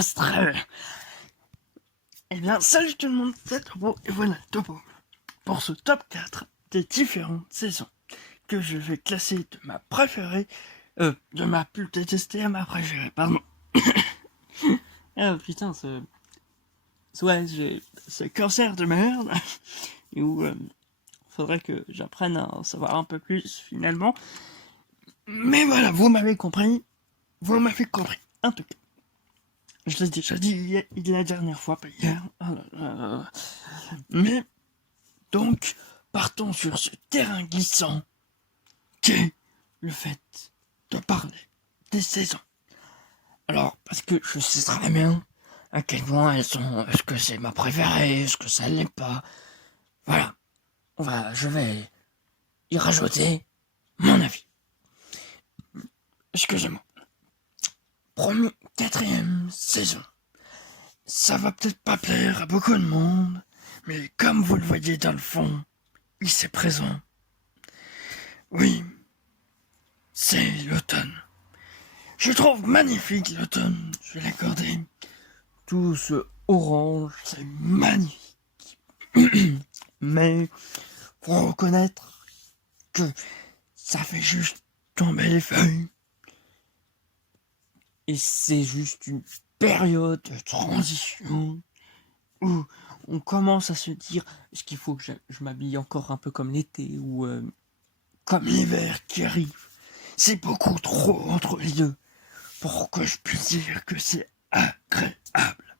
Australie. Eh bien, salut tout le monde, c'est Topo, et voilà Topo, pour ce top 4 des différentes saisons que je vais classer de ma préférée, de ma plus détestée à ma préférée, pardon. Ah putain, ouais, j'ai ce cancer de merde, et où faudrait que j'apprenne à en savoir un peu plus finalement. Mais voilà, vous m'avez compris, en tout cas. Je l'ai déjà dit la dernière fois, pas hier. Oh là là. Mais, donc, partons sur ce terrain glissant qu'est le fait de parler des saisons. Alors, parce que je sais très bien à quel point elles sont, est-ce que c'est ma préférée, est-ce que ça l'est pas. Voilà, je vais y rajouter mon avis. Excusez-moi. Quatrième saison. Ça va peut-être pas plaire à beaucoup de monde, mais comme vous le voyez dans le fond, il s'est présent. Oui, c'est l'automne. Je trouve magnifique l'automne, je vais l'accorder. Tout ce orange, c'est magnifique. Mais faut reconnaître que ça fait juste tomber les feuilles. Et c'est juste une période de transition où on commence à se dire, est-ce qu'il faut que je m'habille encore un peu comme l'été ou comme l'hiver qui arrive. C'est beaucoup trop entre les deux pour que je puisse dire que c'est agréable.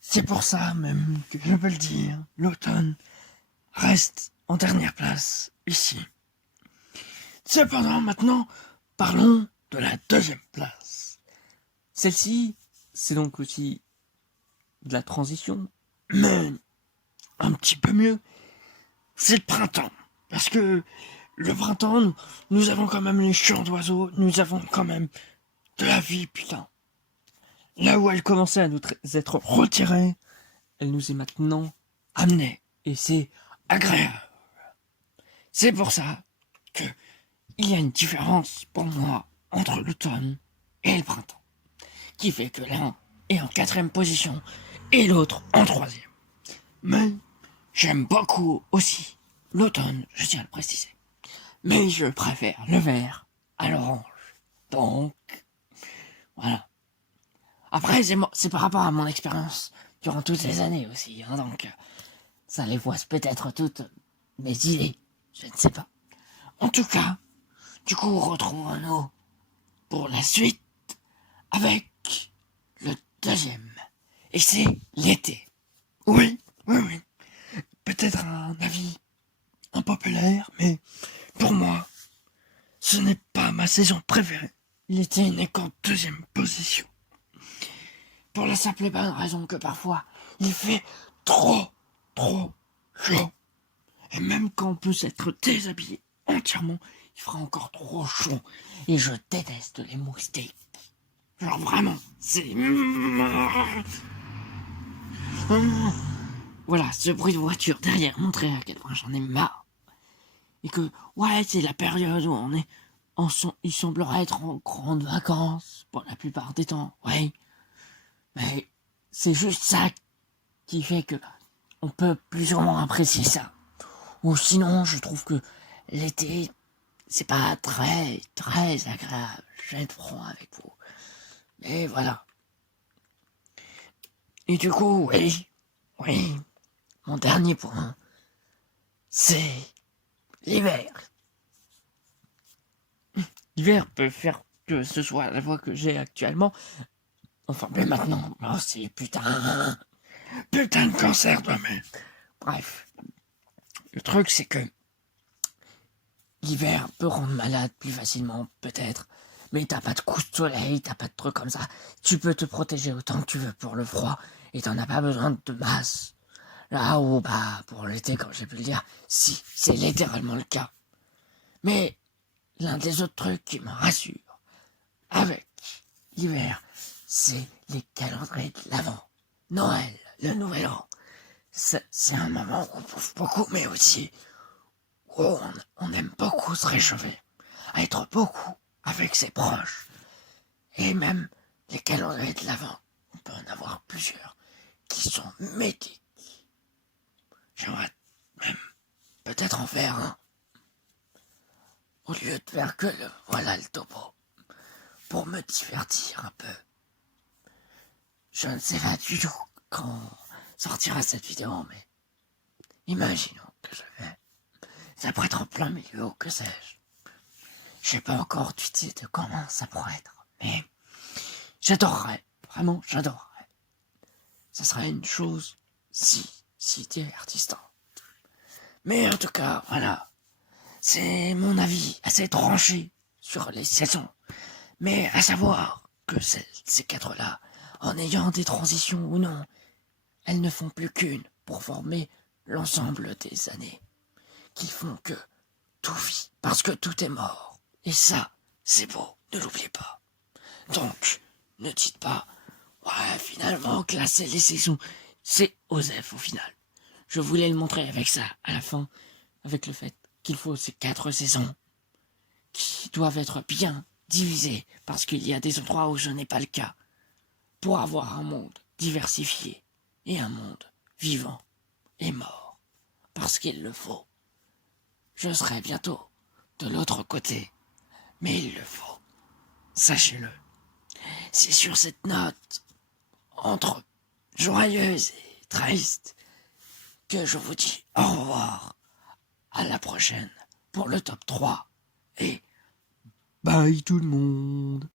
C'est pour ça même que je peux le dire, l'automne reste en dernière place ici. Cependant, maintenant, parlons de la deuxième place. Celle-ci, c'est donc aussi de la transition, mais un petit peu mieux, c'est le printemps. Parce que le printemps, nous avons quand même les chants d'oiseaux, nous avons quand même de la vie, putain. Là où elle commençait à nous être retirée, elle nous est maintenant amenée. Et c'est agréable. C'est pour ça que il y a une différence pour moi entre l'automne et le printemps. Qui fait que l'un est en 4e position et l'autre en 3e. Mais j'aime beaucoup aussi l'automne, je tiens à le préciser. Mais je préfère le vert à l'orange. Donc, voilà. Après, c'est par rapport à mon expérience durant toutes les années aussi. Hein, donc, ça les voit peut-être toutes mes idées. Je ne sais pas. En tout cas, du coup, retrouvons-nous pour la suite avec le deuxième. Et c'est l'été. Oui. Peut-être un avis impopulaire, mais pour moi, ce n'est pas ma saison préférée. L'été n'est qu'en 2e position. Pour la simple et bonne raison que parfois, il fait trop chaud. Et même quand on peut s'être déshabillé entièrement, il fera encore trop chaud. Et je déteste les moustiques. Genre vraiment, c'est... Voilà, ce bruit de voiture derrière montrait à quel point j'en ai marre. Et que, ouais, c'est la période où il semblerait être en grandes vacances, pour la plupart des temps, ouais. Mais c'est juste ça qui fait que on peut plus ou moins apprécier ça. Ou sinon, je trouve que l'été, c'est pas très agréable. Je vais être franc avec vous. Mais voilà. Et du coup, oui, mon dernier point, c'est l'hiver. L'hiver peut faire que ce soit la voix que j'ai actuellement. Enfin, mais maintenant, c'est putain de cancer de merde. Bref, le truc c'est que l'hiver peut rendre malade plus facilement, peut-être. Mais t'as pas de coups de soleil, t'as pas de trucs comme ça. Tu peux te protéger autant que tu veux pour le froid et t'en as pas besoin de masse. Là où, pour l'été, comme j'ai pu le dire, si, c'est littéralement le cas. Mais l'un des autres trucs qui me rassure avec l'hiver, c'est les calendriers de l'Avent. Noël, le Nouvel An. C'est un moment où on bouffe beaucoup, mais aussi où on aime beaucoup se réchauffer, à être beaucoup avec ses proches. Et même les calendriers de l'Avent, on peut en avoir plusieurs qui sont métiers. J'aimerais même peut-être en faire un, au lieu de faire que le topo, pour me divertir un peu. Je ne sais pas du tout quand sortira cette vidéo, mais imaginons que je vais. Ça pourrait être en plein milieu, ou que sais-je. Je sais pas encore du tout de comment ça pourrait être, mais j'adorerais, vraiment j'adorerais. Ça serait une chose si divertissante. Mais en tout cas, voilà, c'est mon avis assez tranché sur les saisons. Mais à savoir que ces quatre-là, en ayant des transitions ou non, elles ne font plus qu'une pour former l'ensemble des années, qui font que tout vit, parce que tout est mort. Et ça, c'est beau, ne l'oubliez pas. Donc, ne dites pas, ouais, finalement, classer les saisons, c'est Osef au final. Je voulais le montrer avec ça, à la fin, avec le fait qu'il faut ces 4 saisons, qui doivent être bien divisées, parce qu'il y a des endroits où ce n'est pas le cas, pour avoir un monde diversifié, et un monde vivant et mort, parce qu'il le faut. Je serai bientôt de l'autre côté, mais il le faut, sachez-le. C'est sur cette note, entre joyeuse et triste, que je vous dis au revoir, à la prochaine pour le top 3, et bye tout le monde.